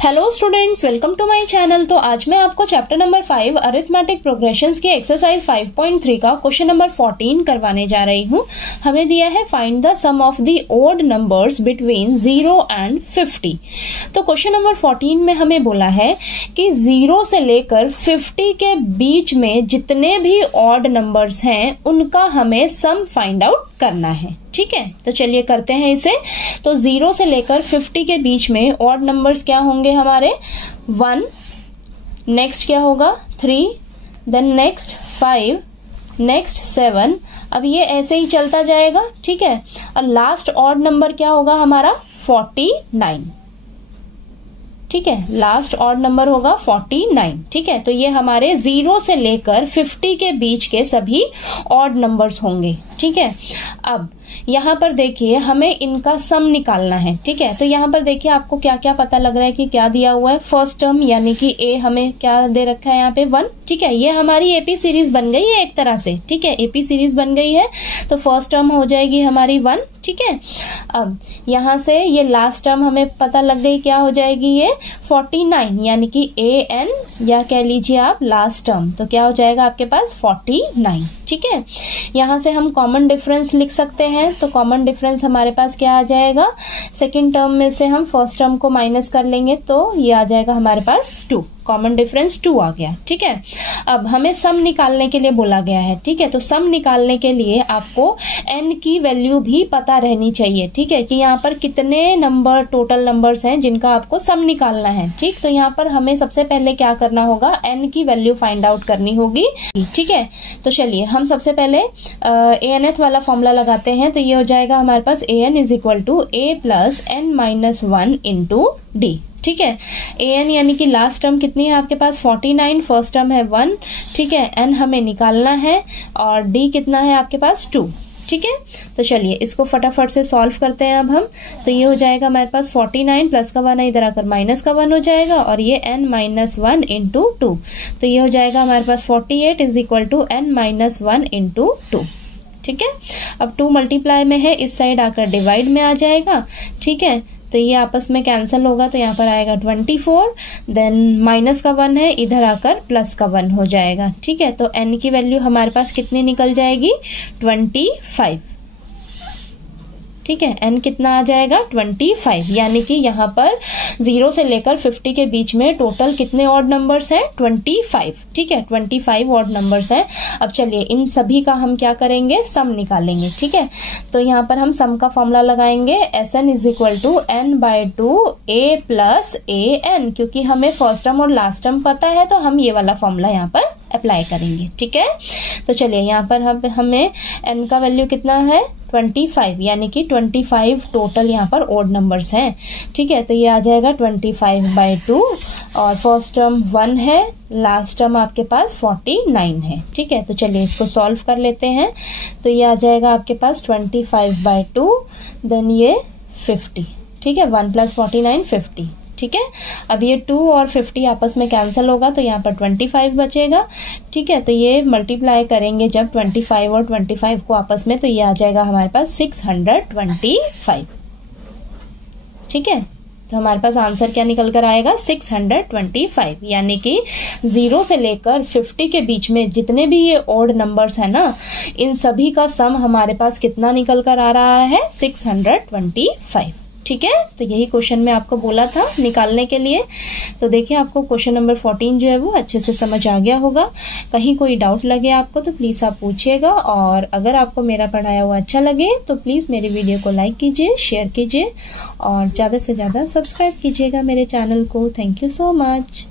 Hello students, welcome to my channel. तो आज मैं आपको चैप्टर नंबर 5 अरिथमेटिक प्रोग्रेशंस की एक्सरसाइज 5.3 का क्वेश्चन नंबर 14 करवाने जा रही हूँ। हमें दिया है find the sum of the odd numbers between 0 and 50। तो क्वेश्चन नंबर 14 में हमें बोला है कि 0 से लेकर 50 के बीच में जितने भी ऑड नंबर्स हैं उनका हमें सम फाइंड आउट करना है। ठीक है, तो चलिए करते हैं इसे। तो 0 से लेकर 50 के बीच में ऑड नंबर्स क्या होंगे हमारे? 1, नेक्स्ट क्या होगा 3, देन नेक्स्ट 5, नेक्स्ट 7। अब ये ऐसे ही चलता जाएगा। ठीक है, और लास्ट ऑड नंबर क्या होगा हमारा? 49। ठीक है, लास्ट ऑड नंबर होगा 49। ठीक है, तो ये हमारे 0 से लेकर 50 के बीच के सभी ऑड नंबर्स होंगे। ठीक है, अब यहाँ पर देखिए हमें इनका सम निकालना है। ठीक है, तो यहाँ पर देखिए आपको क्या क्या पता लग रहा है कि क्या दिया हुआ है। फर्स्ट टर्म यानी कि ए हमें क्या दे रखा है यहाँ पे 1। ठीक है, ये हमारी एपी सीरीज बन गई है एक तरह से। ठीक है, एपी सीरीज बन गई है तो फर्स्ट टर्म हो जाएगी हमारी 1। ठीक है, अब यहाँ से ये लास्ट टर्म हमें पता लग गई, क्या हो जाएगी ये 49 यानी कि ए एन, या कह लीजिए आप लास्ट टर्म, तो क्या हो जाएगा आपके पास 49। ठीक है, यहाँ से हम कॉमन डिफरेंस लिख सकते हैं। तो कॉमन डिफरेंस हमारे पास क्या आ जाएगा? सेकंड टर्म में से हम फर्स्ट टर्म को माइनस कर लेंगे तो ये आ जाएगा हमारे पास 2। कॉमन डिफरेंस 2 आ गया। ठीक है, अब हमें सम निकालने के लिए बोला गया है। ठीक है, तो सम निकालने के लिए आपको n की वैल्यू भी पता रहनी चाहिए। ठीक है, कि यहाँ पर कितने नंबर टोटल नंबर्स हैं जिनका आपको सम निकालना है। ठीक, तो यहाँ पर हमें सबसे पहले क्या करना होगा? n की वैल्यू फाइंड आउट करनी होगी। ठीक है, तो चलिए हम सबसे पहले anth वाला फॉर्मूला लगाते हैं। तो ये हो जाएगा हमारे पास an is equal to a plus n minus 1 into D. ठीक है, an यानी कि लास्ट टर्म कितनी है आपके पास? 49, फर्स्ट टर्म है 1। ठीक है, n हमें निकालना है और d कितना है आपके पास? 2। ठीक है, तो चलिए इसको फटाफट से सॉल्व करते हैं अब हम। तो ये हो जाएगा हमारे पास 49 प्लस का 1 है, इधर आकर माइनस का 1 हो जाएगा और ये n माइनस 1 इंटू 2। तो ये हो जाएगा हमारे पास 48 is equal to n minus 1 into 2। ठीक है, अब 2 मल्टीप्लाई में है, इस साइड आकर डिवाइड में आ जाएगा। ठीक है, तो ये आपस में कैंसिल होगा तो यहाँ पर आएगा 24, देन माइनस का 1 है, इधर आकर प्लस का 1 हो जाएगा। ठीक है, तो n की वैल्यू हमारे पास कितनी निकल जाएगी? 25। ठीक है, n कितना आ जाएगा? 25। यानी कि यहाँ पर 0 से लेकर 50 के बीच में टोटल कितने ऑड नंबर्स हैं? 25। ठीक है, 25 ऑड नंबर्स हैं। अब चलिए इन सभी का हम क्या करेंगे? सम निकालेंगे। ठीक है, तो यहाँ पर हम सम का फॉर्मूला लगाएंगे Sn is equal to n/2 a plus an, क्योंकि हमें फर्स्ट टर्म और लास्ट टर्म पता है तो हम ये वाला फॉर्मूला यहाँ पर अप्लाई करेंगे। ठीक है, तो चलिए यहाँ पर हमें n का वैल्यू कितना है? 25, यानी कि 25 टोटल यहाँ पर ओड नंबर्स हैं। ठीक है, तो ये आ जाएगा 25/2 और फर्स्ट टर्म 1 है, लास्ट टर्म आपके पास 49 है। ठीक है, तो चलिए इसको सॉल्व कर लेते हैं। तो ये आ जाएगा आपके पास 25/2, देन ये 50। ठीक है, 1 प्लस 49 50। ठीक है, अब ये 2 और 50 आपस में कैंसिल होगा तो यहाँ पर 25 बचेगा। ठीक है, तो ये मल्टीप्लाई करेंगे जब 25 और 25 को आपस में, तो ये आ जाएगा हमारे पास 625। ठीक है, तो हमारे पास आंसर क्या निकल कर आएगा? 625। यानी कि 0 से लेकर 50 के बीच में जितने भी ये ऑड नंबर्स है ना, इन सभी का सम हमारे पास कितना निकल कर आ रहा है? 625। ठीक है, तो यही क्वेश्चन में आपको बोला था निकालने के लिए। तो देखिए आपको क्वेश्चन नंबर 14 जो है वो अच्छे से समझ आ गया होगा। कहीं कोई डाउट लगे आपको तो प्लीज आप पूछिएगा, और अगर आपको मेरा पढ़ाया हुआ अच्छा लगे तो प्लीज मेरे वीडियो को लाइक कीजिए, शेयर कीजिए और ज्यादा से ज्यादा सब्सक्राइब कीजिएगा मेरे चैनल को। Thank you so much.